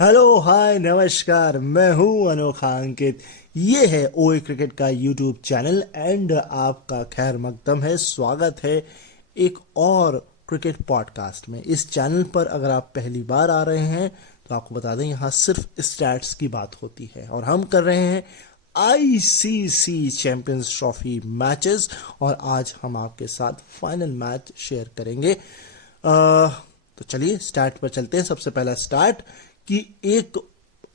Hello hi नमस्कार, मैं हूं अनोखा अंकित। ये है ओए क्रिकेट का यूट्यूब चैनल एंड आपका खैर मकदम है। स्वागत है एक और क्रिकेट पॉडकास्ट में। इस चैनल पर अगर आप पहली बार आ रहे हैं तो आपको बता दें, यहाँ सिर्फ स्टैट्स की बात होती है और हम कर रहे हैं आईसीसी चैंपियंस ट्रॉफी मैचेस। और आज हम आपके साथ फाइनल मैच शेयर करेंगे। तो चलिए स्टार्ट पर चलते हैं। सबसे पहला स्टार्ट कि एक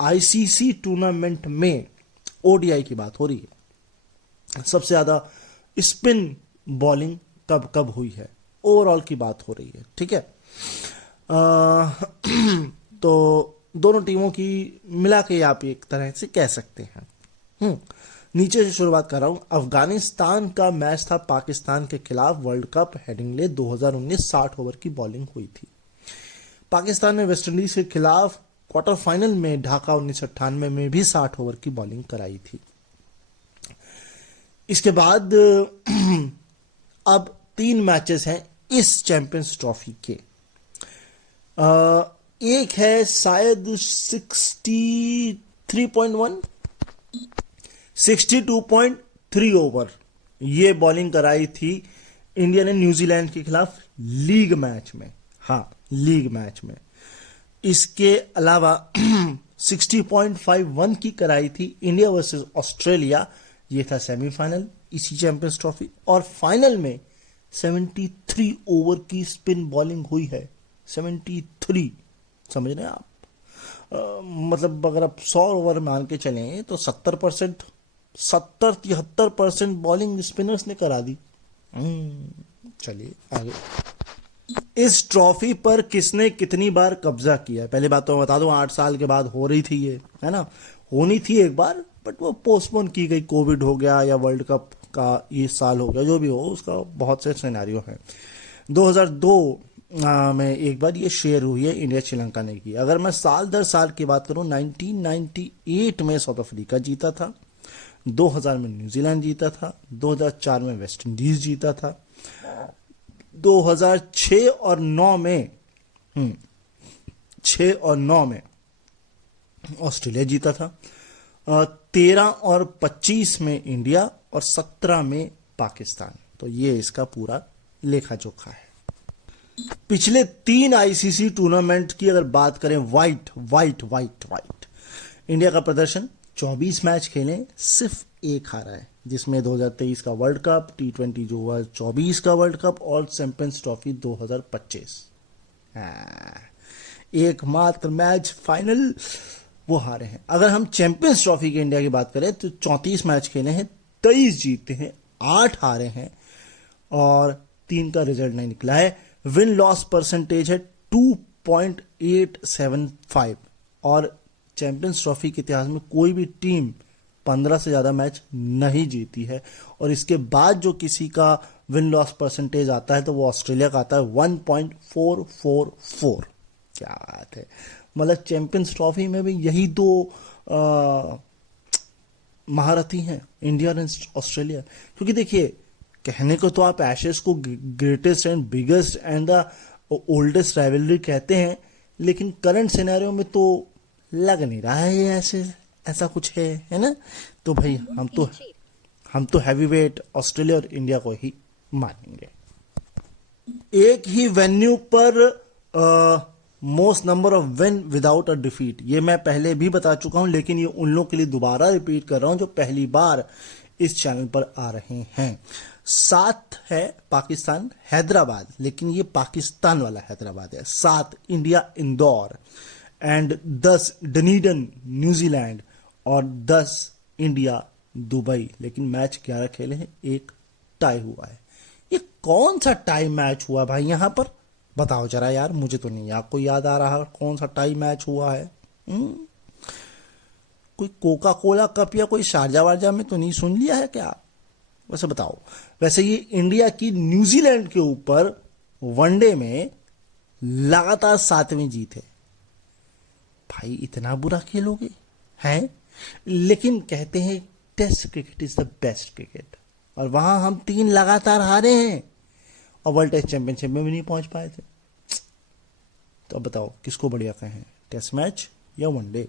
आईसीसी टूर्नामेंट में ओडीआई की बात हो रही है। सबसे ज्यादा स्पिन बॉलिंग कब कब हुई है, ओवरऑल की बात हो रही है। ठीक है। तो दोनों टीमों की मिला के आप एक तरह से कह सकते हैं। नीचे से शुरुआत कर रहा हूं। अफगानिस्तान का मैच था पाकिस्तान के खिलाफ, वर्ल्ड कप हेडिंगले 2019। 60 ओवर की बॉलिंग हुई थी। पाकिस्तान ने वेस्टइंडीज के खिलाफ क्वार्टर फाइनल में ढाका 1998 में भी 60 ओवर की बॉलिंग कराई थी। इसके बाद अब 3 मैचेस हैं इस चैंपियंस ट्रॉफी के। एक है शायद 63.1 62.3 ओवर ये बॉलिंग कराई थी इंडिया ने न्यूजीलैंड के खिलाफ लीग मैच में। हाँ, लीग मैच में। इसके अलावा 60.51 की कराई थी इंडिया वर्सेस ऑस्ट्रेलिया। ये था सेमीफाइनल इसी चैंपियंस ट्रॉफी। और फाइनल में 73 ओवर की स्पिन बॉलिंग हुई है। 73, समझ रहे हैं आप? मतलब अगर आप 100 ओवर मान के चलें तो 70% 73% बॉलिंग स्पिनर्स ने करा दी। चलिए आगे। इस ट्रॉफी पर किसने कितनी बार कब्जा किया? पहले बात तो बता दूं, 8 साल के बाद हो रही थी ये, है ना। होनी थी एक बार, बट वो पोस्टपोन की गई। कोविड हो गया या वर्ल्ड कप का ये साल हो गया, जो भी हो, उसका बहुत से सिनेरियो है। 2002 में एक बार ये शेयर हुई है, इंडिया श्रीलंका ने की। अगर मैं साल दर साल की बात करूं, 1998 में साउथ अफ्रीका जीता था, 2000 में न्यूजीलैंड जीता था, 2004 में वेस्ट इंडीज जीता था, 2006 और 9 में 6 और 9 में ऑस्ट्रेलिया जीता था, 13 और 25 में इंडिया और 17 में पाकिस्तान। तो ये इसका पूरा लेखा जोखा है। पिछले 3 आईसीसी टूर्नामेंट की अगर बात करें, वाइट इंडिया का प्रदर्शन 24 मैच खेले, सिर्फ एक हारा है, जिसमें 2023 का वर्ल्ड कप, T20 जो हुआ 24 का वर्ल्ड कप और चैंपियंस ट्रॉफी 2025। एकमात्र मैच फाइनल वो हारे हैं। अगर हम चैंपियंस ट्रॉफी के इंडिया की बात करें तो 34 मैच खेले हैं, 23 जीते हैं, 8 हारे हैं और 3 का रिजल्ट नहीं निकला है। विन लॉस परसेंटेज है 2.875 और चैंपियंस ट्रॉफी के इतिहास में कोई भी टीम 15 से ज्यादा मैच नहीं जीती है। और इसके बाद जो किसी का विन लॉस परसेंटेज आता है तो वो ऑस्ट्रेलिया का आता है 1.444। क्या बात है। मतलब चैंपियंस ट्रॉफी में भी यही 2 महारथी हैं, इंडिया और ऑस्ट्रेलिया। क्योंकि देखिए, कहने को तो आप एशेस को greatest and biggest and the oldest rivalry कहते हैं, लेकिन करंट सिनेरियो में तो लग नहीं रहा है ये ऐसा कुछ है ना। तो भाई हम तो हैवीवेट ऑस्ट्रेलिया और इंडिया को ही मानेंगे। एक ही वेन्यू पर most number of win without a defeat, ये मैं पहले भी बता चुका हूं, लेकिन ये उन लोगों के लिए दोबारा रिपीट कर रहा हूं जो पहली बार इस चैनल पर आ रहे हैं। 7 है पाकिस्तान हैदराबाद, लेकिन ये पाकिस्तान वाला हैदराबाद है। 7 India Indore and 10 Dunedin New Zealand और 10 इंडिया दुबई। लेकिन मैच 11 खेले हैं, एक टाई हुआ है। ये कौन सा टाई मैच हुआ भाई यहां पर? बताओ जरा यार, मुझे तो नहीं आपको याद आ रहा कौन सा टाई मैच हुआ है। कोई कोका कोला कप या कोई शारजा वारजा में तो नहीं सुन लिया है क्या? वैसे बताओ। वैसे ये इंडिया की न्यूजीलैंड के ऊपर वनडे में लगातार 7वीं जीत है। भाई इतना बुरा खेलोगे हैं? लेकिन कहते हैं test cricket is the best cricket, और वहां हम 3 लगातार हारे हैं और वर्ल्ड टेस्ट चैंपियनशिप में भी नहीं पहुंच पाए थे। तो अब बताओ किसको बढ़िया कहें, टेस्ट मैच या वनडे।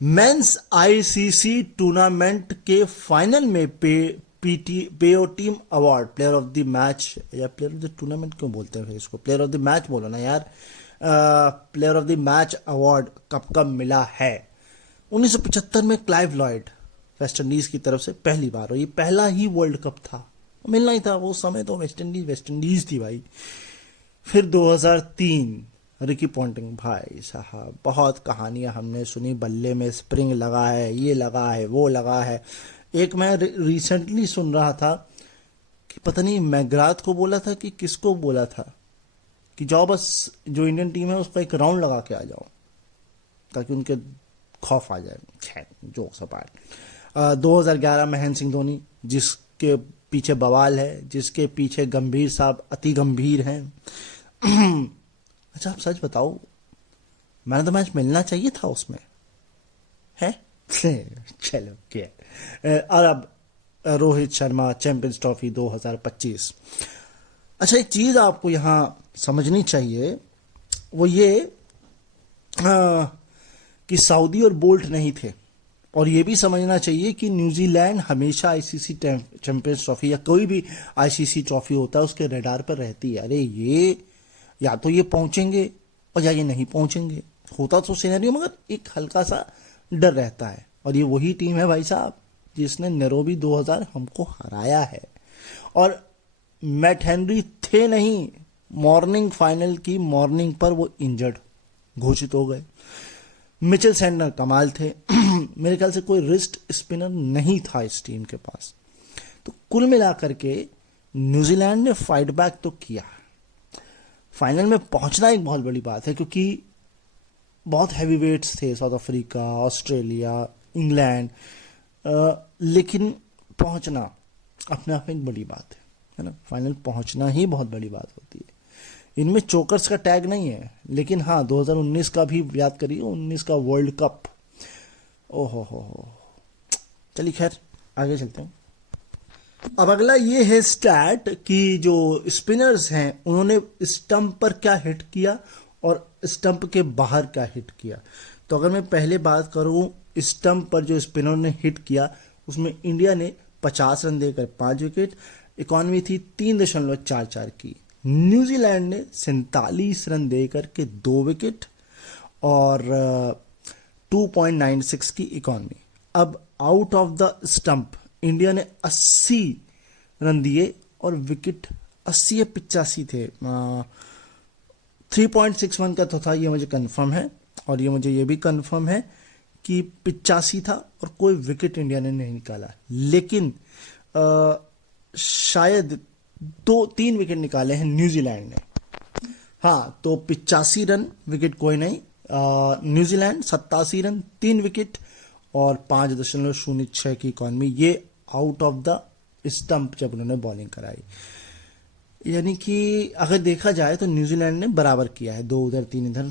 मेंस आईसीसी टूर्नामेंट के फाइनल में पेओ team award player of the match, या प्लेयर ऑफ द टूर्नामेंट क्यों बोलते हैं फिर इसको, प्लेयर ऑफ द मैच बोलो ना यार। Player of the match award कब मिला है? 1975 में क्लाइव लॉयड वेस्ट इंडीज की तरफ से पहली बार, और ये पहला ही वर्ल्ड कप था, मिलना ही था। वो समय तो वेस्ट इंडीज थी भाई। फिर 2003 रिकी पॉन्टिंग, भाई साहब बहुत कहानियां हमने सुनी, बल्ले में स्प्रिंग लगा है, ये लगा है, वो लगा है। एक मैं रिसेंटली सुन रहा था कि पता नहीं मैग्राथ को बोला था कि किसको बोला था कि जाओ बस जो इंडियन टीम है उसका एक राउंड लगा के आ जाओ ताकि उनके खौफ आ जाए। खैर जो सपाट। 2011 महेंद्र सिंह धोनी, जिसके पीछे बवाल है, जिसके पीछे गंभीर साहब अति गंभीर हैं। अच्छा आप सच बताओ, मैन ऑफ द मैच मिलना चाहिए था उसमें, है? चलो क्या। और अब रोहित शर्मा चैंपियंस ट्रॉफी 2025। अच्छा एक चीज आपको यहां समझनी चाहिए, वो ये कि सऊदी और बोल्ट नहीं थे, और ये भी समझना चाहिए कि न्यूजीलैंड हमेशा आईसीसी चैंपियंस ट्रॉफी या कोई भी आईसीसी ट्रॉफी होता है उसके रडार पर रहती है। अरे ये या तो ये पहुंचेंगे और या ये नहीं पहुंचेंगे, होता तो सिनेरियो, मगर एक हल्का सा डर रहता है। और ये वही टीम है भाई साहब जिसने नैरोबी 2000 हमको हराया है, और मैट हेनरी थे नहीं, मॉर्निंग फाइनल की मॉर्निंग पर वो इंजर्ड घोषित हो गए। मिचेल सैंटनर कमाल थे। मेरे ख्याल से कोई रिस्ट स्पिनर नहीं था इस टीम के पास। तो कुल मिलाकर के न्यूजीलैंड ने फाइट बैक तो किया, फाइनल में पहुंचना एक बहुत बड़ी बात है, क्योंकि बहुत हैवी वेट्स थे, साउथ अफ्रीका, ऑस्ट्रेलिया, इंग्लैंड, लेकिन पहुंचना अपने आप में एक बड़ी बात है ना। फाइनल पहुंचना ही बहुत बड़ी बात होती है। इनमें चोकर्स का टैग नहीं है, लेकिन हाँ 2019 का भी याद करिए, 19 का वर्ल्ड कप। ओहो हो, चलिए खैर आगे चलते हैं। अब अगला ये है स्टैट कि जो स्पिनर्स हैं उन्होंने स्टंप पर क्या हिट किया और स्टंप के बाहर क्या हिट किया। तो अगर मैं पहले बात करूं स्टंप पर जो स्पिनर ने हिट किया, उसमें इंडिया ने 50 रन देकर 5 विकेट, इकॉनमी थी 3.44 की। न्यूजीलैंड ने 47 रन देकर के 2 विकेट और 2.96 की इकॉनमी। अब out of the stump India ने 80 रन दिए और विकेट 80 या 85 थे। 3.61 का तो था, ये मुझे कंफर्म है, और ये मुझे ये भी कंफर्म है कि 85 था और कोई विकेट इंडिया ने नहीं निकाला। लेकिन शायद 2-3 विकेट निकाले हैं न्यूजीलैंड ने। हाँ तो 85 रन, विकेट कोई नहीं। न्यूजीलैंड 87 रन, 3 विकेट और 5.06 की इकॉनमी। ये आउट ऑफ द स्टंप जब उन्होंने बॉलिंग कराई। यानी कि अगर देखा जाए तो न्यूजीलैंड ने बराबर किया है, 2 उधर 3 इधर,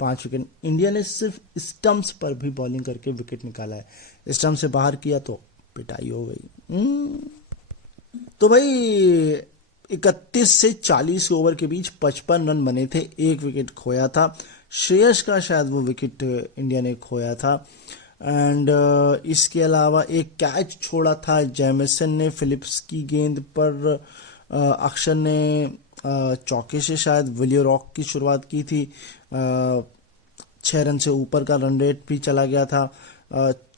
5 विकेट। इंडिया ने सिर्फ स्टंप्स पर भी बॉलिंग करके विकेट निकाला है, स्टंप से बाहर किया तो पिटाई हो गई। तो भाई 31 से 40 ओवर के बीच 55 रन बने थे, 1 विकेट खोया था। श्रेयस का शायद वो विकेट इंडिया ने खोया था। एंड इसके अलावा एक कैच छोड़ा था जैमिसन ने फिलिप्स की गेंद पर। अक्षर ने चौके से शायद विलियो रॉक की शुरुआत की थी, 6 रन से ऊपर का रन रेट भी चला गया था।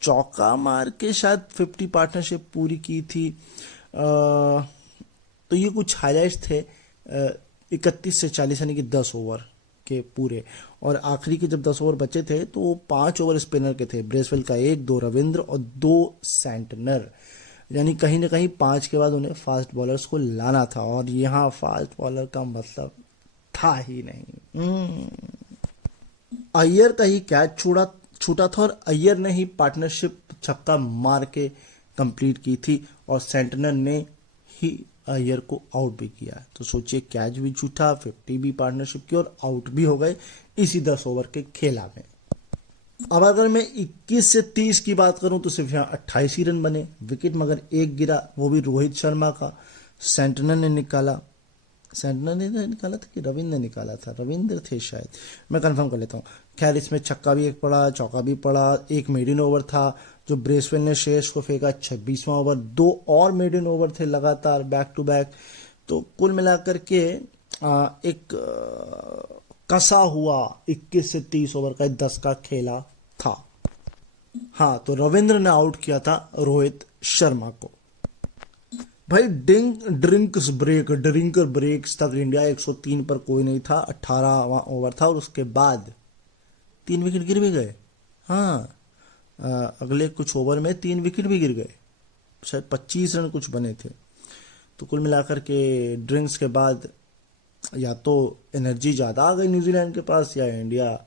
चौका मार के शायद 50 पार्टनरशिप पूरी की थी। तो ये कुछ हाइलाइट्स थे 31 से 40 यानी कि 10 ओवर के पूरे। और आखिरी के जब 10 ओवर बचे थे तो 5 ओवर स्पिनर के थे, ब्रेसवेल का 1, 2 रविंद्र और 2 सैंटनर। यानी कहीं ना कहीं 5 के बाद उन्हें फास्ट बॉलर्स को लाना था, और यहाँ फास्ट बॉलर का मतलब था ही नहीं। अय्यर का ही कैच छूटा था और अय्यर ने ही पार्टनरशिप छक्का मार के कंप्लीट की थी, और सेंटनर ने ही अय्यर को आउट भी किया। तो सोचिए कैच भी छूटा, 50 भी पार्टनरशिप की और आउट भी हो गए इसी 10 ओवर के खेला में। अब अगर मैं 21 से 30 की बात करूं तो सिर्फ यहाँ 28 ही रन बने, विकेट मगर 1 गिरा, वो भी रोहित शर्मा का, सेंटनर ने निकाला। सेंटनर ने निकाला था कि रविंद्र ने निकाला था, रविंद्र थे शायद, मैं कंफर्म कर लेता हूँ। खैर इसमें छक्का भी एक पड़ा, चौका भी पड़ा, एक मेडिन ओवर था जो ब्रेसवेल ने शेष को फेंका, 26वां ओवर, दो और मेडिन ओवर थे लगातार बैक टू बैक। तो कुल मिलाकर के एक कसा हुआ 21 से 30 ओवर का 10 का खेला था। हाँ, तो रविंद्र ने आउट किया था रोहित शर्मा को। भाई ड्रिंकर ब्रेक्स तक इंडिया 103 पर कोई नहीं था, 18वां ओवर था और उसके बाद 3 विकेट गिर भी गए। हाँ, अगले कुछ ओवर में 3 विकेट भी गिर गए, शायद 25 रन कुछ बने थे। तो कुल मिलाकर के ड्रिंक्स के बाद या तो एनर्जी ज़्यादा आ गई न्यूजीलैंड के पास, या इंडिया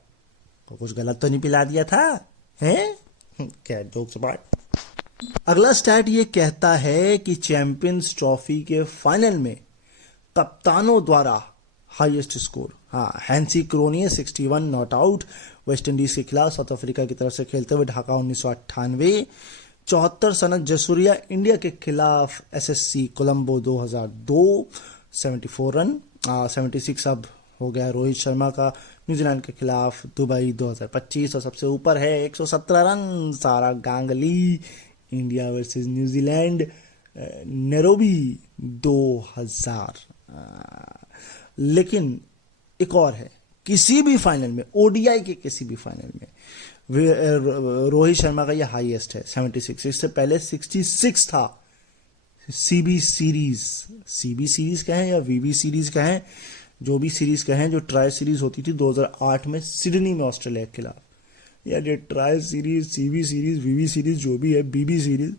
को कुछ गलत तो नहीं पिला दिया था, हैं? क्या जोक्स अपार्ट। अगला स्टैट ये कहता है कि चैंपियंस ट्रॉफी के फाइनल में कप्तानों द्वारा हाईएस्ट स्कोर, हाँ, Hansie Cronje 61 not out, West Indies के खिलाफ साउथ अफ्रीका की तरफ से खेलते हुए, ढाका 1998। 74 सनत जसूरिया इंडिया के खिलाफ एसएससी कोलंबो 2002, 74 रन। 76 अब हो गया रोहित शर्मा का न्यूजीलैंड के खिलाफ दुबई 2025, और सबसे ऊपर है 117 रन सारा Ganguly India versus New Zealand Nairobi 2000। लेकिन एक और है, किसी भी फाइनल में, ओडीआई के किसी भी फाइनल में रोहित शर्मा का ये हाईएस्ट है 76। इससे पहले 66 था सीबी सीरीज कहें या वीबी सीरीज कहें, जो भी सीरीज कहें, जो ट्राई सीरीज होती थी 2008 में सिडनी में ऑस्ट्रेलिया के खिलाफ। यार ये ट्राई सीरीज, सीबी सीरीज, वीबी सीरीज जो भी है, बीबी सीरीज,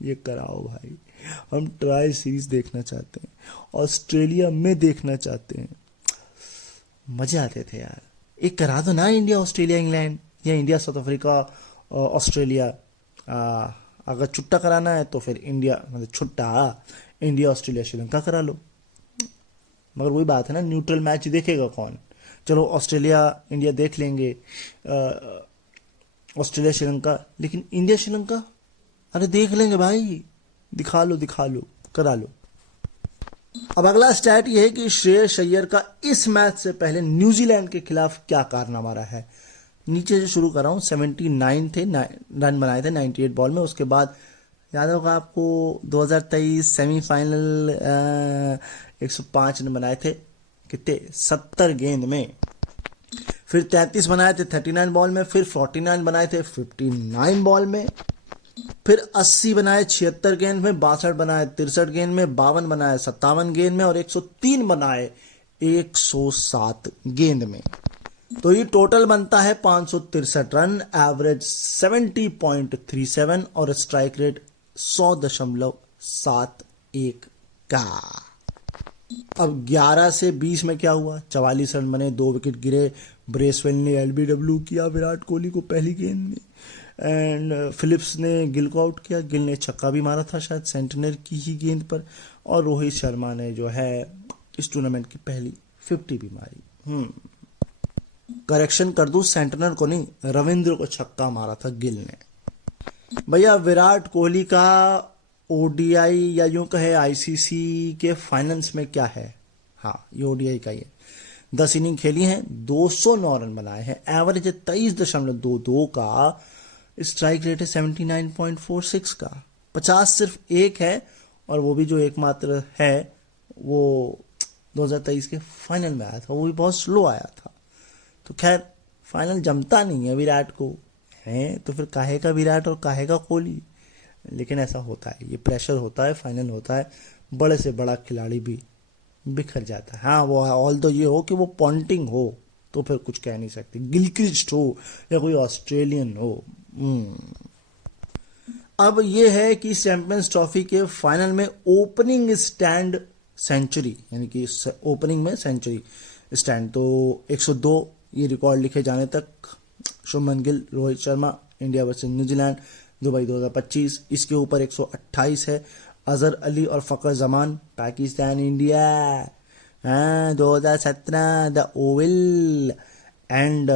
ये कराओ भाई। हम ट्राई सीरीज देखना चाहते हैं, ऑस्ट्रेलिया में देखना चाहते हैं, मजे आते थे यार। एक करा दो ना इंडिया ऑस्ट्रेलिया इंग्लैंड, या इंडिया साउथ अफ्रीका ऑस्ट्रेलिया। अगर छुट्टा कराना है तो फिर इंडिया, मतलब छुट्टा इंडिया ऑस्ट्रेलिया श्रीलंका करा लो। मगर वही बात है ना, न्यूट्रल मैच देखेगा कौन? चलो ऑस्ट्रेलिया इंडिया देख लेंगे, ऑस्ट्रेलिया श्रीलंका, लेकिन इंडिया श्रीलंका अरे देख लेंगे भाई, दिखा लो करा लो। अब अगला स्टैट ये है कि श्रेयस अय्यर का इस मैच से पहले न्यूजीलैंड के खिलाफ क्या कारनामा रहा है। नीचे से शुरू कर रहा हूँ। 79 थे रन बनाए थे 98 बॉल में। उसके बाद याद होगा आपको 2023 सेमीफाइनल 105 रन बनाए थे, कितने, 70 गेंद में। फिर 33 बनाए थे 39 बॉल में, फिर 49 बनाए थे 59 बॉल में, फिर 80 बनाए 76 गेंद में, 62 बनाए 63 गेंद में, 52 बनाए 57 गेंद में, और 103 बनाए 107 गेंद में। तो ये टोटल बनता है 563 रन, एवरेज 70.37 और स्ट्राइक रेट 100.71 का। अब 11 से 20 में क्या हुआ, 44 रन बने, 2 विकेट गिरे। ब्रेसवेल ने एलबीडब्ल्यू किया विराट कोहली को पहली गेंद में, एंड फिलिप्स ने गिल को आउट किया। गिल ने छक्का भी मारा था शायद सेंटनर की ही गेंद पर, और रोहित शर्मा ने जो है इस टूर्नामेंट की पहली 50 भी मारी। करेक्शन कर दूं, सेंटनर को नहीं, रविंद्र को छक्का मारा था गिल ने। भैया विराट कोहली का ओडीआई या यूं कहे आईसीसी के फाइनल्स में क्या है, हाँ ये ओडीआई का ही है। 10 इनिंग खेली हैं, 209 रन बनाए हैं, एवरेज है 23.22 का, स्ट्राइक रेट है 79.46 का, 50 सिर्फ एक है, और वो भी जो एकमात्र है वो 2023 के फाइनल में आया था, वो भी बहुत स्लो आया था। तो खैर फाइनल जमता नहीं है विराट को, है तो फिर काहे का विराट और काहे का कोहली। लेकिन ऐसा होता है, ये प्रेशर होता है, फाइनल होता है, बड़े से बड़ा खिलाड़ी भी बिखर जाता है। हाँ वो ऑल तो ये हो कि वो पॉन्टिंग हो तो फिर कुछ कह नहीं सकते, गिलक्रिस्ट हो या कोई ऑस्ट्रेलियन हो। अब ये है कि चैंपियंस ट्रॉफी के फाइनल में ओपनिंग स्टैंड सेंचुरी, यानी कि ओपनिंग में सेंचुरी स्टैंड, तो 102 ये रिकॉर्ड लिखे जाने तक Shubman Gill, Rohit Sharma, India versus New Zealand Dubai 2025, इसके ऊपर 128 है अजहर अली और Fakhar Zaman Pakistan India 2017 the Oval, and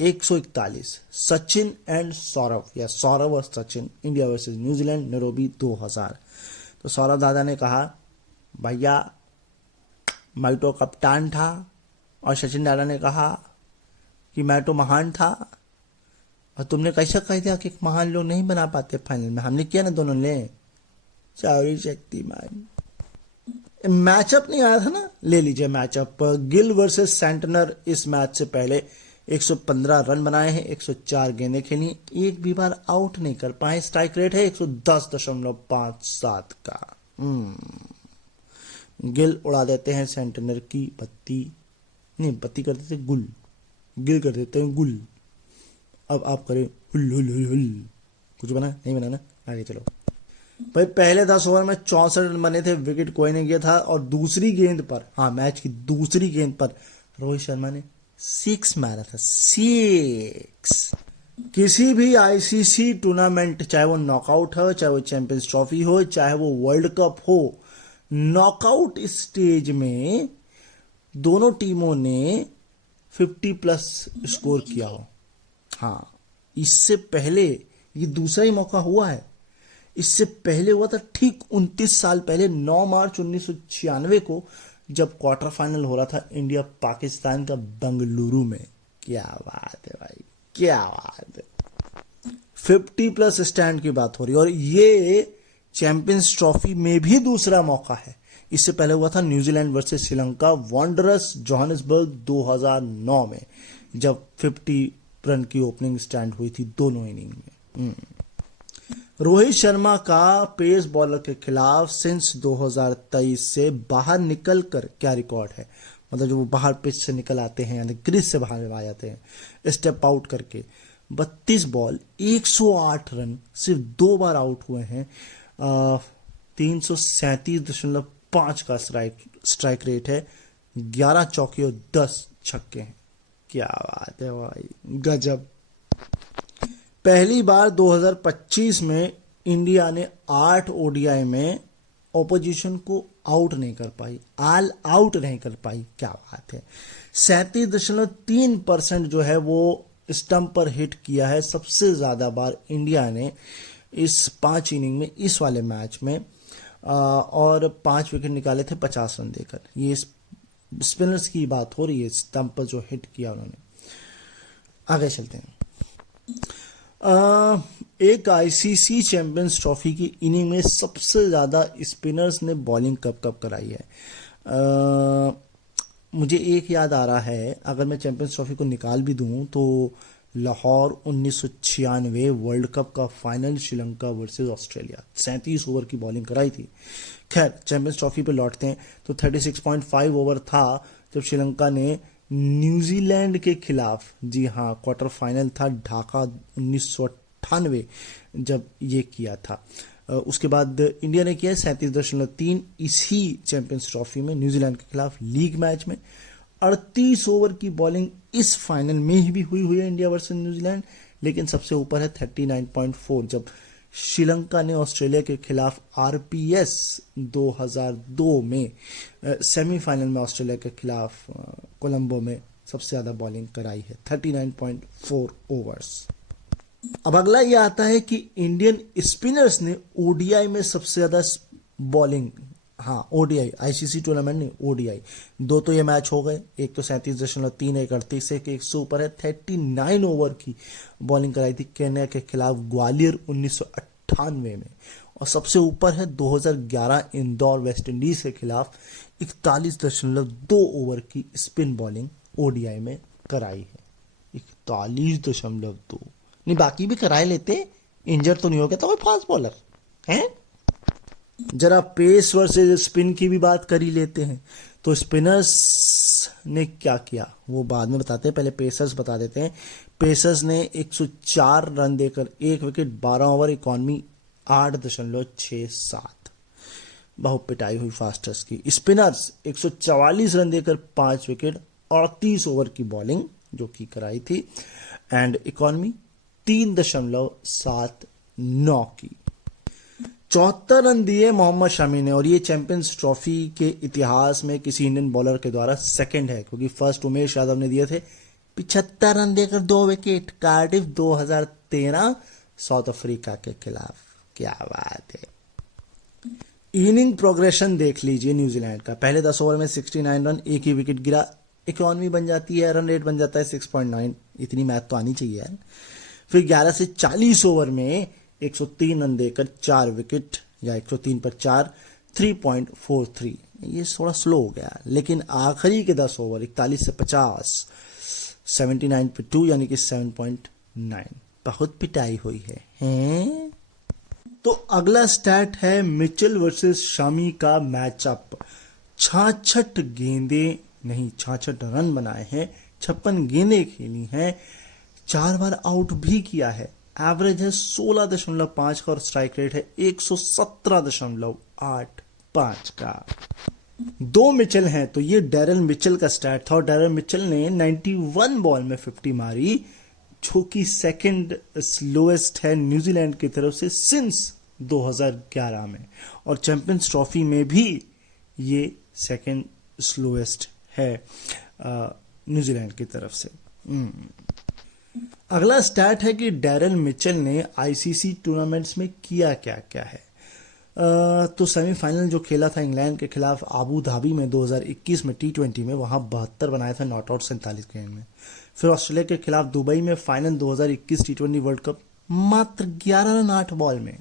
141 Sachin and Saurav, या सौरव और Sachin India versus New Zealand Nairobi 2000। तो सौरव दादा ने कहा भैया मैं तो कप्तान था और सचिन दादा ने कहा कि मैं तो महान था, और तुमने कैसा कह दिया कि महान लोग नहीं बना पाते फाइनल में? हमने किया ना दोनों ने। सॉरी शक्तिमान। मैचअप नहीं आया था ना, ले लीजिए मैचअप। Gill versus Santner. इस मैच से पहले 115 रन बनाए हैं, 104 गेंदें खेली, एक भी बार आउट नहीं कर पाए। स्ट्राइक रेट है 110.57 का। गिल उड़ा देते हैं सेंटनर की बत्ती, नहीं बत्ती कर देते गुल, गिल कर देते हैं गुल। अब आप करें हुल हुल हुल हुल। कुछ बना नहीं बना ना, आगे चलो भाई। पहले 10 ओवर में 64 रन बने थे, विकेट कोई नहीं गया था। और दूसरी गेंद पर, हाँ मैच की दूसरी गेंद पर रोहित शर्मा ने 6 मारा था, 6। किसी भी आईसीसी टूर्नामेंट, चाहे वो नॉकआउट हो, चाहे वो चैंपियंस ट्रॉफी हो, चाहे वो वर्ल्ड कप हो, नॉकआउट स्टेज में दोनों टीमों ने 50+ स्कोर किया हो। हाँ, इससे पहले ये दूसरा ही मौका हुआ है। इससे पहले हुआ था ठीक 29 साल पहले, 9 मार्च 1996 को, जब क्वार्टर फाइनल हो रहा था इंडिया पाकिस्तान का बेंगलुरु में। क्या बात है भाई, क्या बात है। 50+ स्टैंड की बात हो रही है, और ये चैंपियंस ट्रॉफी में भी दूसरा मौका है। इससे पहले हुआ था New Zealand versus Sri Lanka, Wanderers Johannesburg 2009 में, जब 50 रन की ओपनिंग स्टैंड हुई थी दोनों इनिंग में। रोहित शर्मा का पेस बॉलर के खिलाफ सिंस 2023 से बाहर निकल कर क्या रिकॉर्ड है, मतलब जो वो बाहर पिच से निकल आते हैं, यानी क्रीज से बाहर आ जाते हैं स्टेप आउट करके, 32 बॉल 108 रन, सिर्फ 2 बार आउट हुए हैं। 337.5 का स्ट्राइक रेट है, 11 चौके और 10 छक्के हैं। क्या बात है भाई, गजब। पहली बार 2025 में इंडिया ने 8 ओडीआई में ऑपोजिशन को आउट नहीं कर पाई, ऑल आउट नहीं कर पाई। क्या बात है। 37.3% जो है वो स्टंप पर हिट किया है, सबसे ज्यादा बार इंडिया ने इस 5 इनिंग में, इस वाले मैच में। और 5 विकेट निकाले थे 50 रन देकर। ये स्पिनर्स की बात हो रही है, स्टंप पर जो हिट किया उन्होंने। आगे चलते हैं। एक आईसीसी चैंपियंस ट्रॉफी की इनिंग में सबसे ज्यादा स्पिनर्स ने बॉलिंग कब कब कराई है? मुझे एक याद आ रहा है, अगर मैं चैंपियंस ट्रॉफी को निकाल भी दूं तो लाहौर 1996 वर्ल्ड कप का final, Sri Lanka versus Australia, 37 over की बॉलिंग कराई थी। खैर, चैंपियंस ट्रॉफी पे लौटते हैं तो 36.5 ओवर था जब श्रीलंका ने न्यूजीलैंड के खिलाफ, जी हाँ, क्वार्टर फाइनल था ढाका 1998, जब ये किया था। उसके बाद इंडिया ने किया 37.3 इसी चैंपियंस ट्रॉफी में न्यूजीलैंड के खिलाफ लीग मैच में। 38 ओवर की बॉलिंग इस फाइनल में भी हुई है इंडिया वर्सेस न्यूजीलैंड, लेकिन सबसे ऊपर है 39.4 जब श्रीलंका ने ऑस्ट्रेलिया के खिलाफ आरपीएस 2002 में सेमीफाइनल में ऑस्ट्रेलिया के खिलाफ कोलंबो में सबसे ज्यादा बॉलिंग कराई है, 39.4 ओवर्स। अब अगला ये आता है कि इंडियन स्पिनर्स ने ओडीआई में सबसे ज्यादा बॉलिंग, हाँ ओडीआई, आईसीसी टूर्नामेंट नहीं, ओडीआई। 2 तो ये मैच हो गए, एक तो 37.3, एक 38, एक से ऊपर है 39 ओवर की बॉलिंग कराई थी केन्या के खिलाफ ग्वालियर 1998 में, और सबसे ऊपर है 2011 इंदौर वेस्ट इंडीज के खिलाफ 41.2 ओवर की स्पिन बॉलिंग ओडीआई में कराई है। 41.2, नहीं बाकी भी कराए लेते, इंजर तो नहीं हो गया था कोई फास्ट बॉलर हैं। जरा पेस वर्सेस स्पिन की भी बात कर ही लेते हैं। तो स्पिनर्स ने क्या किया वो बाद में बताते हैं, पहले पेसर्स बता देते हैं। पेसर्स ने 104 रन देकर 1 विकेट, 12 ओवर, इकॉनमी 8.67, बहुत पिटाई हुई फास्टर्स की। स्पिनर्स 144 रन देकर 5 विकेट, 38 ओवर की बॉलिंग जो की कराई थी, एंड इकॉनमी 3.79 की। 74 रन दिए मोहम्मद शमी ने, और ये चैंपियंस ट्रॉफी के इतिहास में किसी इंडियन बॉलर के द्वारा सेकंड है, क्योंकि फर्स्ट उमेश यादव ने दिए थे 75 रन देकर 2 विकेट, कार्डिफ 2013 साउथ अफ्रीका के खिलाफ। क्या बात है। इनिंग प्रोग्रेशन देख लीजिए न्यूजीलैंड का। पहले 10 ओवर में 69 रन, एक ही विकेट गिरा, इकोनॉमी बन जाती है, रन रेट बन जाता है 6.9, इतनी मैथ तो आनी चाहिए यार। फिर 11 से 40 ओवर में 103 रन देकर 4 विकेट, या 103 पर 4, 3.43, ये थोड़ा स्लो हो गया। लेकिन आखिरी के 10 ओवर 41 से 50, 79 पे 2 यानी कि 7.9, बहुत पिटाई हुई है, हैं? तो अगला स्टैट है मिचेल वर्सेस शामी का मैचअप। 66 गेंदे नहीं, 66 रन बनाए हैं, 56 गेंदें खेली हैं, 4 बार आउट भी किया है। एवरेज है 16.5 का और स्ट्राइक रेट है 117.85 का। 2 मिचेल हैं, तो ये डैरल मिचेल का स्टैट था और डैरल मिचेल ने 91 बॉल में 50 मारी, जो कि सेकंड स्लोएस्ट है न्यूजीलैंड की तरफ से सिंस 2011 में, और चैंपियंस ट्रॉफी में भी ये सेकंड स्लोएस्ट है न्यूजीलैंड की तरफ से। अगला स्टैट है कि डैरल मिचेल ने आईसीसी टूर्नामेंट्स में किया क्या क्या है। तो सेमीफाइनल जो खेला था इंग्लैंड के खिलाफ आबू धाबी में 2021 में T20 में, वहां 72 बनाए थे नॉट आउट 47 गेंद में। फिर ऑस्ट्रेलिया के खिलाफ दुबई में फाइनल 2021 T20 वर्ल्ड कप, मात्र 11 रन 8 बॉल में।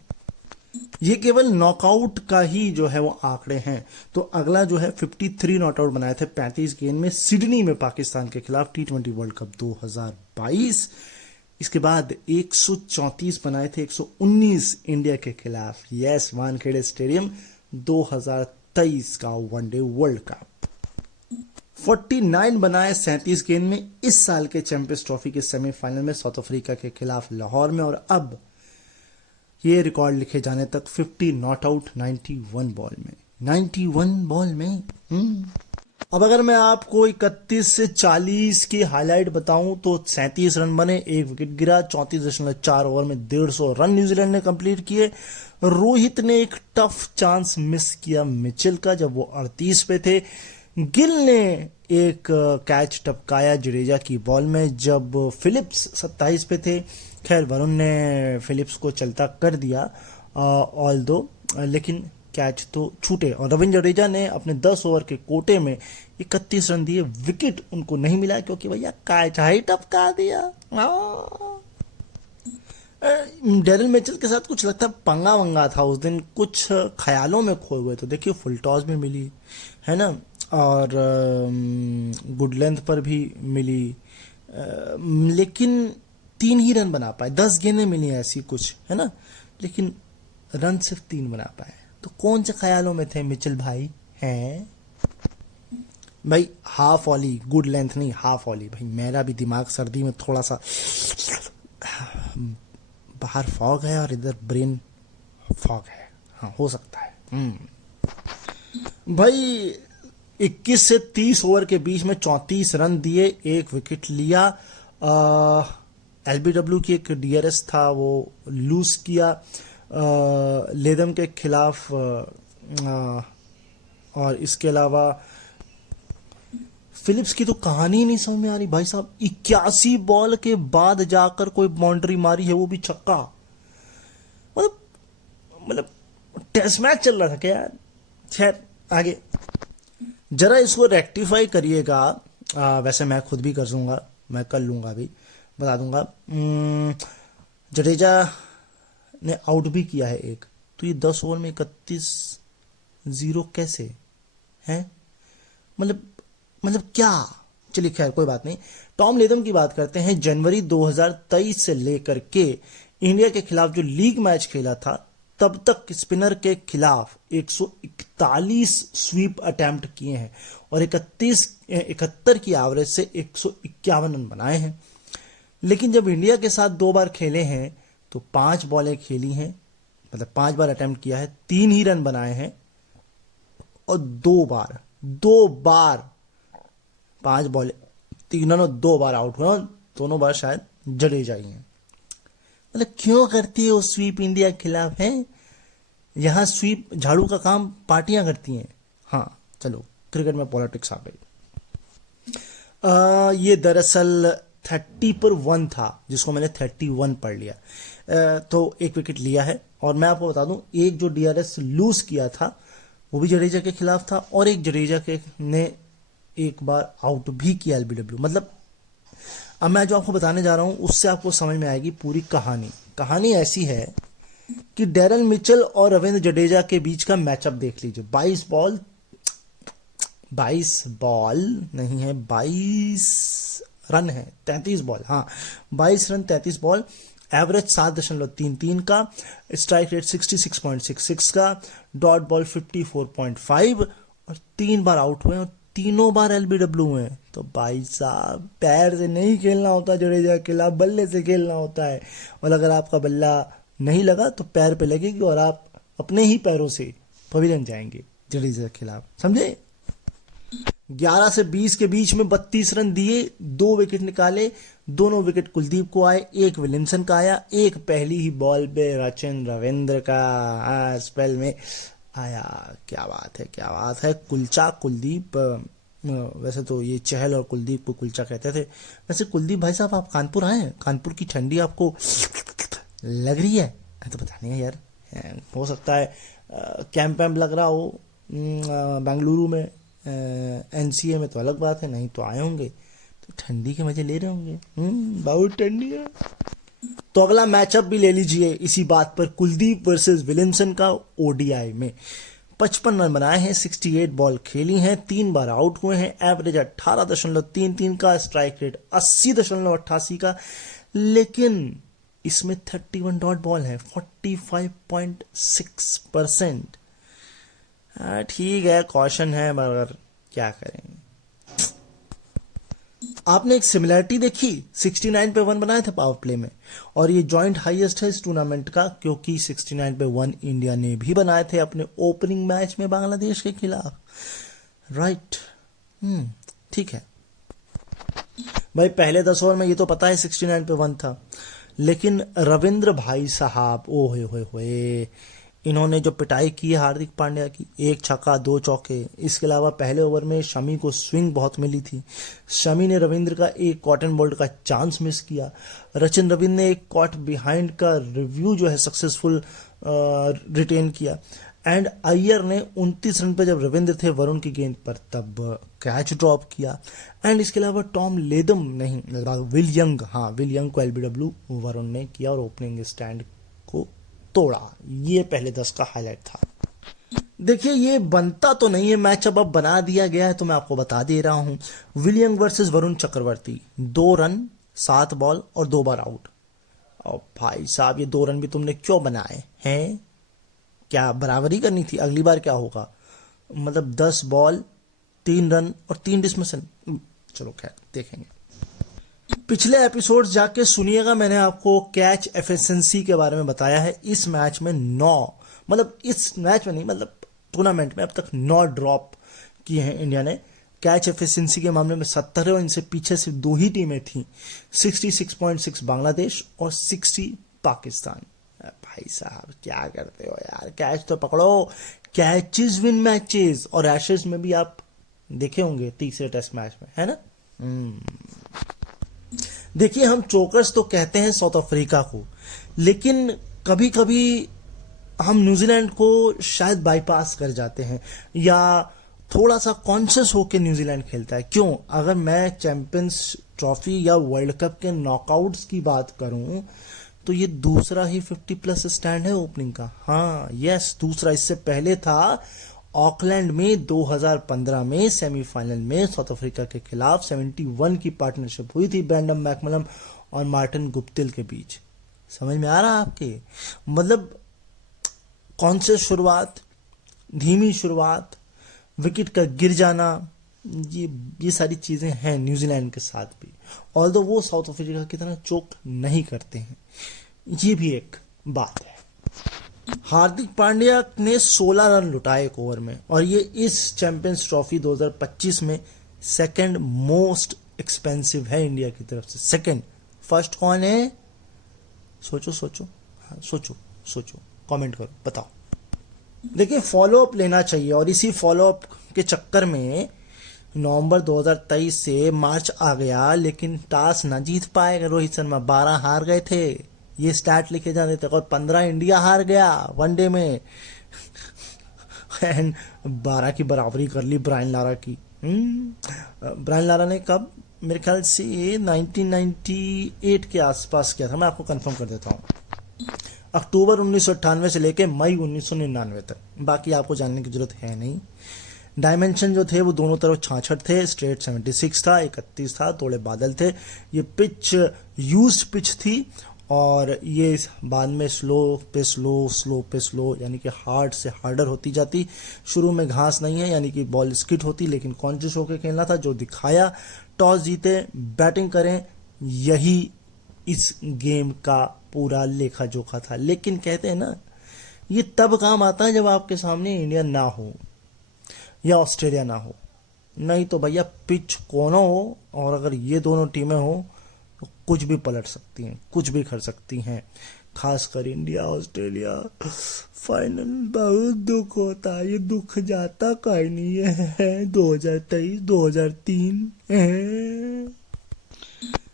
ये केवल नॉकआउट का ही जो है वो आंकड़े हैं। तो अगला जो है 53 नॉट आउट बनाए थे 35 गेंद में सिडनी में पाकिस्तान के खिलाफ T20 वर्ल्ड कप 2022। इसके बाद 134 बनाए थे 119 इंडिया के खिलाफ, यस, वानखेड़े स्टेडियम 2023 का वनडे वर्ल्ड कप। 49 बनाए 37 गेंद में इस साल के चैंपियंस ट्रॉफी के सेमीफाइनल में साउथ अफ्रीका के खिलाफ लाहौर में, और अब ये रिकॉर्ड लिखे जाने तक 50 नॉट आउट 91 बॉल में, 91 बॉल में। अब अगर मैं आपको 31 से 40 की हाईलाइट बताऊं तो 37 रन बने, एक विकेट गिरा, 34.4 ओवर में 150 रन न्यूजीलैंड ने कंप्लीट किए। रोहित ने एक टफ चांस मिस किया मिचेल का जब वो 38 पे थे। गिल ने एक कैच टपकाया जडेजा की बॉल में जब फिलिप्स 27 पे थे। खैर वरुण ने फिलिप्स को चलता कर दिया ऑल दो, लेकिन कैच तो छूटे, और रविंद्र जडेजा ने अपने 10 ओवर के कोटे में 31 रन दिए। विकेट उनको नहीं मिला क्योंकि भैया कैच ही टपका दिया। डैरल मिचेल के साथ कुछ लगता है पंगा वंगा था उस दिन, कुछ ख्यालों में खोए हुए। तो देखिए फुल टॉस भी मिली है ना, और गुड लेंथ पर भी मिली, लेकिन 3 ही रन बना पाए। 10 गेंदें मिली ऐसी कुछ है ना, लेकिन रन सिर्फ 3 बना पाए। तो कौन से ख्यालों में थे मिचेल भाई हैं? भाई हाफ वॉली, गुड लेंथ नहीं, हाफ वॉली। भाई मेरा भी दिमाग सर्दी में थोड़ा सा, बाहर फॉग है और इधर ब्रेन फॉग है, हाँ हो सकता है। भाई 21 से 30 ओवर के बीच में 34 रन दिए, एक विकेट लिया। एलबीडब्ल्यू की एक डीआरएस था वो लूज किया लेदम के खिलाफ, और इसके अलावा फिलिप्स की तो कहानी ही नहीं समझ में आ रही भाई साहब। 81 बॉल के बाद जाकर कोई बाउंड्री मारी है, वो भी छक्का। मतलब टेस्ट मैच चल रहा था क्या यार? खैर आगे जरा इसको रेक्टिफाई करिएगा। वैसे मैं खुद भी कर दूंगा, मैं कर लूंगा, अभी बता दूंगा। जडेजा ने आउट भी किया है एक, तो ये 10 ओवर में 31-0 कैसे है? मतलब क्या? चलिए खैर कोई बात नहीं। टॉम लेथम की बात करते हैं। जनवरी 2023 से लेकर के इंडिया के खिलाफ जो लीग मैच खेला था, तब तक स्पिनर के खिलाफ 141 स्वीप अटेम्प्ट किए हैं और 71 की एवरेज से 151 रन बनाए हैं। लेकिन जब इंडिया के साथ 2 बार खेले हैं तो 5 बॉलें खेली हैं, मतलब 5 बार अटेम्प्ट किया है, 3 ही रन बनाए हैं, और 2 बार 5 बॉल 3 रन और 2 बार आउट हुए, दोनों बार शायद जडेजा ही हैं। मतलब क्यों करती है वो स्वीप इंडिया के खिलाफ है? यहां स्वीप झाड़ू का काम पार्टियां करती हैं। हाँ चलो, क्रिकेट में पॉलिटिक्स आ गई। ये दरअसल 30 पर 1 था, जिसको मैंने 31 पढ़ लिया। तो एक विकेट लिया है, और मैं आपको बता दूं एक जो डीआरएस लूज किया था वो भी जडेजा के खिलाफ था, और एक जडेजा के ने एक बार आउट भी किया एलबीडब्ल्यू। मतलब अब मैं जो आपको बताने जा रहा हूं उससे आपको समझ में आएगी पूरी कहानी। कहानी ऐसी है कि डैरल मिचेल और रविंद्र जडेजा के बीच का मैचअप देख लीजिए। 22 बॉल नहीं है, 22 रन है, 33 बॉल, हाँ 22 रन 33 बॉल, एवरेज 7.33 का, स्ट्राइक रेट 66.66 का, डॉट बॉल 54.5, और 3 बार आउट हुए और तीनों बार एलबीडब्ल्यू हुए। तो भाई साहब पैर से नहीं खेलना होता जडेजा के खिलाफ, बल्ले से खेलना होता है। और अगर आपका बल्ला नहीं लगा तो पैर पे लगेगी और आप अपने ही पैरों से पवेलियन जाएंगे जडेजा के खिलाफ, समझे। 11 से 20 के बीच में 32 रन दिए, 2 विकेट निकाले, दोनों विकेट कुलदीप को आए, एक विलियमसन का आया, एक पहली ही बॉल पे रचिन रविंद्र का स्पेल में आया। क्या बात है, क्या बात है। कुलचा कुलदीप, वैसे तो ये चहल और कुलदीप को कुलचा कहते थे। वैसे कुलदीप भाई साहब आप कानपुर आए हैं, कानपुर की ठंडी आपको लग रही है तो पता नहीं है यार, हो सकता है कैंप वैम्प लग रहा हो बेंगलुरु में, एनसीए में तो अलग बात है, नहीं तो आए होंगे तो ठंडी के मजे ले रहे होंगे। बहुत ठंडी है। तो अगला मैचअप भी ले लीजिए इसी बात पर, कुलदीप वर्सेस विलियमसन का ओडीआई में। 55 रन बनाए हैं, 68 बॉल खेली हैं, 3 बार आउट हुए हैं, एवरेज 18.33 का, स्ट्राइक रेट 80.88 का, लेकिन इसमें 31 डॉट बॉल है, 45.6%। ठीक है, कॉशन है, मगर क्या करेंगे। आपने एक सिमिलरिटी देखी, 69 पे 1 बनाए थे पावर प्ले में, और ये जॉइंट हाईएस्ट है इस टूर्नामेंट का, क्योंकि 69 पे 1 इंडिया ने भी बनाए थे अपने ओपनिंग मैच में बांग्लादेश के खिलाफ। राइट, ठीक है भाई। पहले 10 ओवर में ये तो पता है 69 पे 1 था, लेकिन रविंद्र भाई साहब, ओ होए, इन्होंने जो पिटाई की है हार्दिक पांड्या की, 1 छक्का 2 चौके। इसके अलावा पहले ओवर में शमी को स्विंग बहुत मिली थी, शमी ने रविंद्र का एक कॉटन बोल्ट का चांस मिस किया, रचिन रविंद्र ने एक कॉट बिहाइंड का रिव्यू जो है सक्सेसफुल रिटेन किया, एंड अय्यर ने 29 रन पे जब रविंद्र थे वरुण की गेंद पर तब कैच ड्रॉप किया। एंड इसके अलावा टॉम लेदम नहीं, विल यंग को एलबीडब्ल्यू वरुण ने किया और ओपनिंग स्टैंड को तोड़ा। ये पहले 10 का हाईलाइट था। देखिए ये बनता तो नहीं है मैचअप, अब बना दिया गया है तो मैं आपको बता दे रहा हूं। William versus Varun Chakravarthy, 2 run 7 ball और 2 बार आउट। और भाई साहब ये 2 रन भी तुमने क्यों बनाए हैं? क्या बराबरी करनी थी? अगली बार क्या होगा? मतलब 10 बॉल 3 रन और 3 डिसमिसल। चलो खैर देखेंगे। पिछले एपिसोड जाके सुनिएगा, मैंने आपको कैच एफिशिएंसी के बारे में बताया है। इस मैच में 9, मतलब इस मैच में नहीं, मतलब टूर्नामेंट में अब तक 9 ड्रॉप किए हैं इंडिया ने। कैच एफिशिएंसी के मामले में 70 है, और इनसे पीछे सिर्फ 2 ही टीमें थी, 66.6 बांग्लादेश और 60 पाकिस्तान। भाई साहब क्या करते हो यार, कैच तो पकड़ो। कैचेस विन मैचेस, और एशेज में भी आप देखे होंगे तीसरे टेस्ट मैच में, है ना। देखिए हम चोकर्स तो कहते हैं साउथ अफ्रीका को, लेकिन कभी कभी हम न्यूजीलैंड को शायद बाईपास कर जाते हैं, या थोड़ा सा कॉन्शियस होकर न्यूजीलैंड खेलता है। क्यों? अगर मैं चैंपियंस ट्रॉफी या वर्ल्ड कप के नॉकआउट्स की बात करूं तो ये दूसरा ही 50+ स्टैंड है ओपनिंग का। हाँ यस, दूसरा। इससे पहले था ऑकलैंड में 2015 में सेमीफाइनल में साउथ अफ्रीका के खिलाफ 71 की पार्टनरशिप हुई थी ब्रैंडम मैकमलम और मार्टिन गुप्टिल के बीच। समझ में आ रहा है आपके? मतलब कौन से शुरुआत, धीमी शुरुआत, विकेट का गिर जाना, ये सारी चीजें हैं न्यूजीलैंड के साथ भी, ऑल्दो वो साउथ अफ्रीका की तरह चोक नहीं करते हैं। ये भी एक बात है। हार्दिक पांड्या ने 16 रन लुटाए एक ओवर में, और ये इस चैंपियंस ट्रॉफी 2025 में सेकंड मोस्ट एक्सपेंसिव है इंडिया की तरफ से। सेकंड, फर्स्ट कौन है? सोचो सोचो, हाँ सोचो, कमेंट करो, बताओ। देखिए फॉलोअप लेना चाहिए, और इसी फॉलोअप के चक्कर में नवंबर 2023 से मार्च आ गया, लेकिन टॉस ना जीत पाएगा रोहित शर्मा। 12 हार गए थे, ये स्टैट लिखे जाते थे, और 15 इंडिया हार गया वनडे में। एंड 12 की बराबरी कर ली ब्रायन लारा की। ब्रायन लारा ने कब, मेरे ख्याल से 1998 के आसपास किया था, मैं आपको कंफर्म कर देता हूँ। अक्टूबर 1998 से लेके मई 1999 तक, बाकी आपको जानने की जरूरत है नहीं। डायमेंशन जो थे वो दोनों तरफ 66 थे, स्ट्रेट 76 था, 31 था, थोड़े बादल थे। ये पिच यूज्ड पिच थी और ये बाद में स्लो पे स्लो, स्लो पे स्लो, यानी कि हार्ड से हार्डर होती जाती। शुरू में घास नहीं है, यानी कि बॉल स्किट होती, लेकिन कॉन्शियस होकर खेलना था, जो दिखाया। टॉस जीते, बैटिंग करें, यही इस गेम का पूरा लेखा जोखा था। लेकिन कहते हैं ना, ये तब काम आता है जब आपके सामने इंडिया ना हो या ऑस्ट्रेलिया ना हो। नहीं तो भैया पिच कोनो हो, और अगर ये दोनों टीमें हो तो कुछ भी पलट सकती हैं, कुछ भी कर सकती हैं। खासकर इंडिया ऑस्ट्रेलिया फाइनल, बहुत दुख होता है। ये दुख जाता कहीं नहीं है। 2023 2003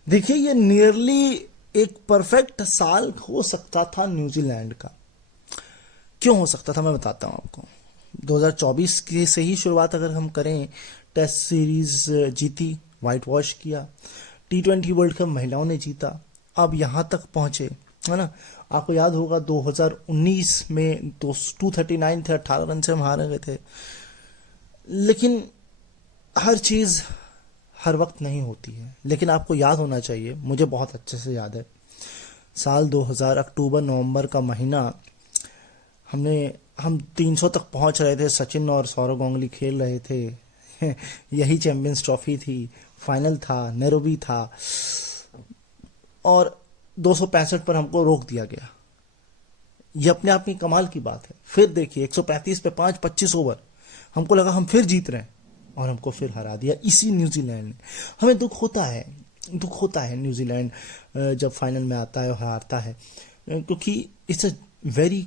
देखिए, ये नियरली एक परफेक्ट साल हो सकता था न्यूजीलैंड का। क्यों हो सकता था, मैं बताता हूं आपको। 2024 के से ही शुरुआत अगर हम करें, टेस्ट सीरीज जीती, वाइट वॉश किया, T20 वर्ल्ड कप महिलाओं ने जीता, अब यहां तक पहुंचे, है ना। आपको याद होगा 2019 में 239 थे, 18 रन से हम हारे गए थे। लेकिन हर चीज हर वक्त नहीं होती है। लेकिन आपको याद होना चाहिए, मुझे बहुत अच्छे से याद है, साल 2000 अक्टूबर नवंबर का महीना, हम 300 तक पहुंच रहे थे, सचिन और सौरव गांगुली खेल रहे थे। यही चैंपियंस ट्रॉफी थी, फाइनल था, नैरोबी था, और 265 पर हमको रोक दिया गया। ये अपने आप में कमाल की बात है। फिर देखिए 135 पे 5, 25 ओवर, हमको लगा हम फिर जीत रहे हैं, और हमको फिर हरा दिया इसी न्यूजीलैंड ने। हमें दुख होता है न्यूजीलैंड जब फाइनल में आता है और हारता है, क्योंकि it's a very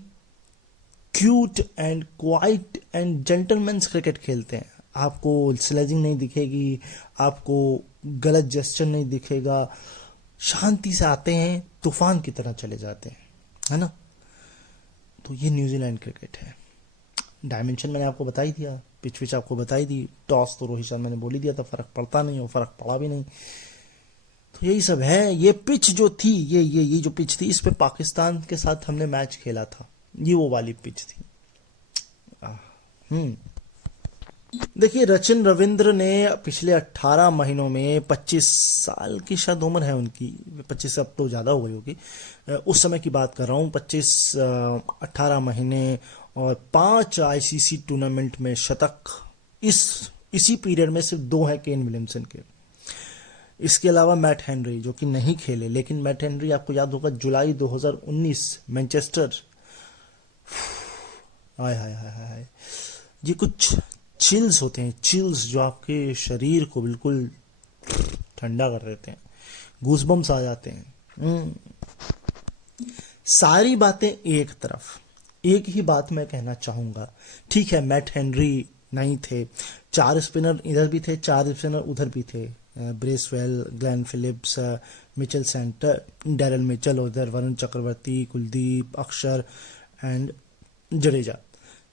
cute and quiet and gentleman's cricket खेलते हैं। आपको स्लेजिंग नहीं दिखेगी, आपको गलत जेस्चर नहीं दिखेगा, शांति से आते हैं, तूफान की तरह चले जाते हैं, है ना। तो ये न्यूजीलैंड क्रिकेट है। डायमेंशन मैंने आपको बता ही दिया, पिच आपको बताई दी, टॉस तो रोहित शर्मा ने बोल ही दिया था, फर्क पड़ता नहीं, और फर्क पड़ा भी नहीं। तो यही सब है। ये पिच जो थी, ये जो पिच थी, इस पे पाकिस्तान के साथ हमने मैच खेला था, ये वो वाली पिच थी। देखिए, रचिन रविंद्र ने पिछले 18 महीनों में, 25 साल की शायद उम्र है उनकी, 25 अब तो ज्यादा हो गई होगी, उस समय की बात कर रहा हूँ, 18 महीने और 5 आईसीसी टूर्नामेंट में शतक। इसी पीरियड में सिर्फ 2 हैं केन विलियमसन के। इसके अलावा मैट हेनरी, जो कि नहीं खेले, लेकिन मैट हेनरी आपको याद होगा जुलाई 2019 मैनचेस्टर, हाय हाय हाय हाय, ये कुछ चिल्स होते हैं, चिल्स जो आपके शरीर को बिल्कुल ठंडा कर देते हैं, गूसबम्स आ जाते हैं। सारी बातें एक तरफ, एक ही बात मैं कहना चाहूंगा। ठीक है, मैट हेनरी नहीं थे, 4 स्पिनर इधर भी थे, 4 स्पिनर उधर भी थे, Bracewell, Glenn Phillips, Mitchell centre, Daryl Mitchell उधर, वरुण चक्रवर्ती, कुलदीप, अक्षर एंड जडेजा।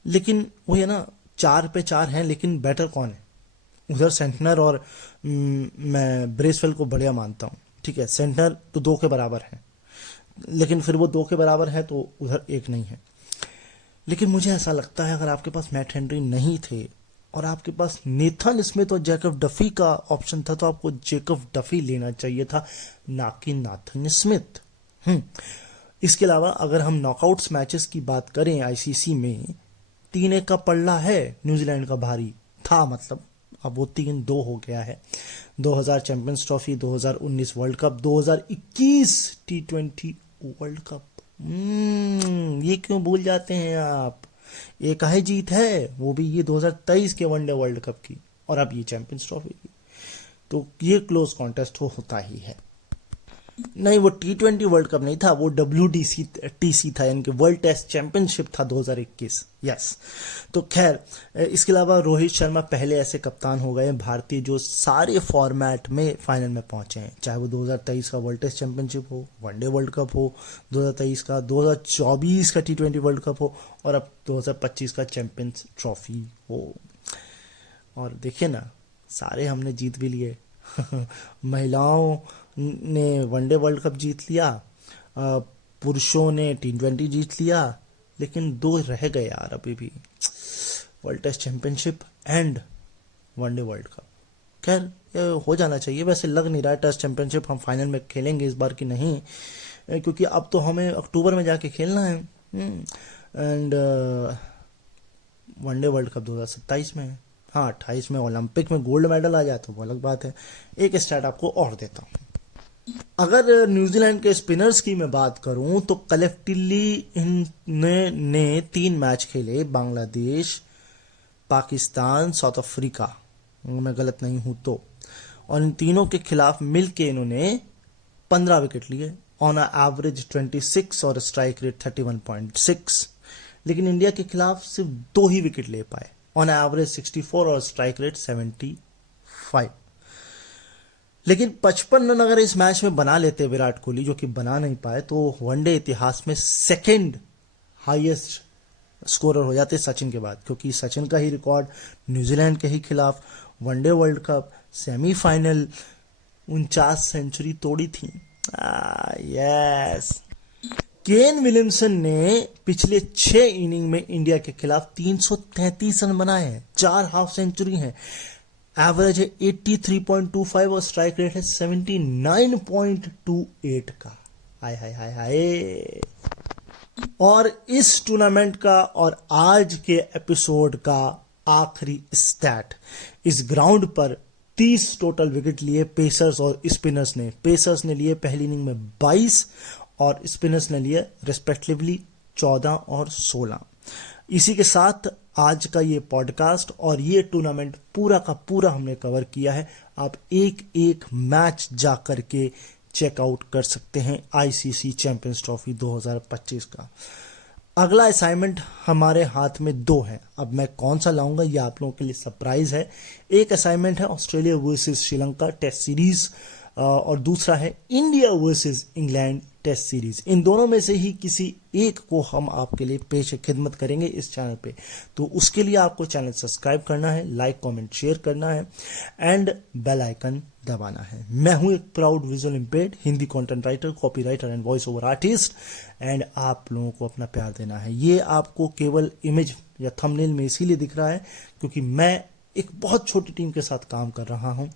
लेकिन वो है ना, 4 पे 4 हैं, लेकिन बैटर कौन है उधर? सेंटनर और मैं ब्रेसवेल को बढ़िया मानता हूँ। ठीक है, सेंटनर तो 2 के बराबर है, लेकिन फिर वो 2 के बराबर है तो उधर 1 नहीं है। लेकिन मुझे ऐसा लगता है, अगर आपके पास मैट हेनरी नहीं थे और आपके पास नेथन स्मिथ और जैकब डफी का ऑप्शन था, तो आपको जैकब डफी लेना चाहिए था, ना कि नाथन स्मिथ। इसके अलावा अगर हम नॉकआउट्स मैचेस की बात करें आईसीसी में, 3-1 का पल्ला है न्यूजीलैंड का, भारी था मतलब, अब वो 3-2 हो गया है। 2000 champions trophy, 2019 world cup, 2021 T20 world cup. ये क्यों भूल जाते हैं आप? एक है जीत है, वो भी ये 2023 के वनडे वर्ल्ड कप की, और अब ये चैंपियंस ट्रॉफी की। तो ये क्लोज कॉन्टेस्ट होता ही है। नहीं, वो T20 वर्ल्ड कप नहीं था, वो WTC था, यानी कि वर्ल्ड टेस्ट चैंपियनशिप था 2021। यस। तो खैर, इसके अलावा रोहित शर्मा पहले ऐसे कप्तान हो गए हैं भारतीय जो सारे फॉर्मेट में फाइनल में पहुंचे हैं, चाहे वो 2023 का वर्ल्ड टेस्ट चैंपियनशिप हो, वनडे वर्ल्ड कप हो 2023 का, 2024 का T20 वर्ल्ड कप हो, और अब 2025 का चैंपियंस ट्रॉफी हो। और देखिए ना, सारे हमने जीत भी लिए। महिलाओं ने वनडे वर्ल्ड कप जीत लिया, पुरुषों ने T20 जीत लिया, लेकिन दो रह गए यार अभी भी, world test championship and one day world cup. खैर, ये हो जाना चाहिए। वैसे लग नहीं रहा है टेस्ट चैंपियनशिप हम फाइनल में खेलेंगे इस बार की नहीं, क्योंकि अब तो हमें अक्टूबर में जाके खेलना है, एंड वनडे वर्ल्ड कप 2027 में है। हाँ, 28 में ओलंपिक में गोल्ड मेडल आ जाए तो वो अलग बात है। एक स्टैट आपको और देता हूँ। अगर न्यूजीलैंड के स्पिनर्स की मैं बात करूं तो कलेक्टिवली ने 3 मैच खेले, बांग्लादेश, पाकिस्तान, साउथ अफ्रीका, मैं गलत नहीं हूं तो, और इन तीनों के खिलाफ मिलके इन्होंने 15 विकेट लिए, ऑन एवरेज 26 और स्ट्राइक रेट 31.6। लेकिन इंडिया के खिलाफ सिर्फ 2 ही विकेट ले पाए, ऑन एवरेज 64 और स्ट्राइक रेट 75। लेकिन 55 रन अगर इस मैच में बना लेते विराट कोहली, जो कि बना नहीं पाए, तो वनडे इतिहास में सेकंड हाईएस्ट स्कोरर हो जाते सचिन के बाद, क्योंकि सचिन का ही रिकॉर्ड न्यूजीलैंड के ही खिलाफ one day world cup semifinal 49 century तोड़ी थी। यस। केन विलियमसन ने पिछले 6 इनिंग में इंडिया के खिलाफ 333 रन बनाए हैं, 4 हाफ सेंचुरी हैं, एवरेज है 83.25 और स्ट्राइक रेट है 79.28 का। हाय हाय हाय हाय। और इस टूर्नामेंट का और आज के एपिसोड का आखिरी स्टैट, इस ग्राउंड पर 30 टोटल विकेट लिए पेसर्स और स्पिनर्स ने। पेसर्स ने लिए पहली इनिंग में 22 और स्पिनर्स ने लिए रिस्पेक्टिवली 14 और 16। इसी के साथ आज का ये पॉडकास्ट और ये टूर्नामेंट पूरा का पूरा हमने कवर किया है। आप एक एक मैच जा करके चेकआउट कर सकते हैं आईसीसी चैंपियंस ट्रॉफी 2025 का। अगला असाइनमेंट हमारे हाथ में 2 है। अब मैं कौन सा लाऊंगा ये आप लोगों के लिए सरप्राइज है। एक असाइनमेंट है Australia versus Sri Lanka test series, और दूसरा है India versus England test series. इन दोनों में से ही किसी एक को हम आपके लिए पेश खिदमत करेंगे इस चैनल पे। तो उसके लिए आपको चैनल सब्सक्राइब करना है, लाइक कमेंट शेयर करना है एंड बेल आइकन दबाना है। मैं हूं एक proud visual impaired Hindi content writer, copy writer and voice over artist, and आप लोगों को अपना प्यार देना है। ये आपको केवल इमेज या थंबनेल में इसीलिए दिख रहा है क्योंकि मैं एक बहुत छोटी टीम के साथ काम कर रहा हूं,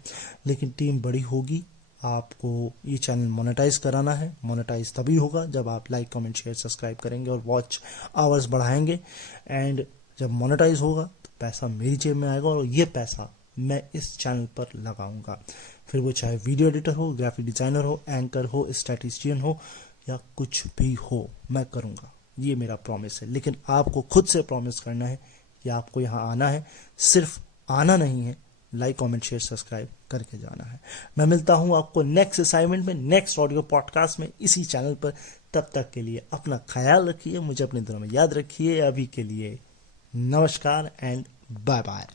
लेकिन टीम बड़ी होगी। आपको ये चैनल मोनेटाइज कराना है। मोनेटाइज तभी होगा जब आप लाइक कमेंट शेयर सब्सक्राइब करेंगे और वॉच आवर्स बढ़ाएंगे, एंड जब मोनेटाइज होगा तो पैसा मेरी जेब में आएगा और ये पैसा मैं इस चैनल पर लगाऊंगा। फिर वो चाहे वीडियो एडिटर हो, ग्राफिक डिजाइनर हो, एंकर हो, स्टैटिस्टिशियन हो या कुछ भी हो, मैं करूंगा। ये मेरा प्रॉमिस है। लेकिन आपको खुद से प्रॉमिस करना है कि आपको यहाँ आना है। सिर्फ आना नहीं है, लाइक कमेंट शेयर सब्सक्राइब करके जाना है। मैं मिलता हूं आपको नेक्स्ट असाइनमेंट में, नेक्स्ट ऑडियो पॉडकास्ट में, इसी चैनल पर। तब तक के लिए अपना ख्याल रखिए, मुझे अपने दिलों में याद रखिए। अभी के लिए नमस्कार एंड बाय बाय।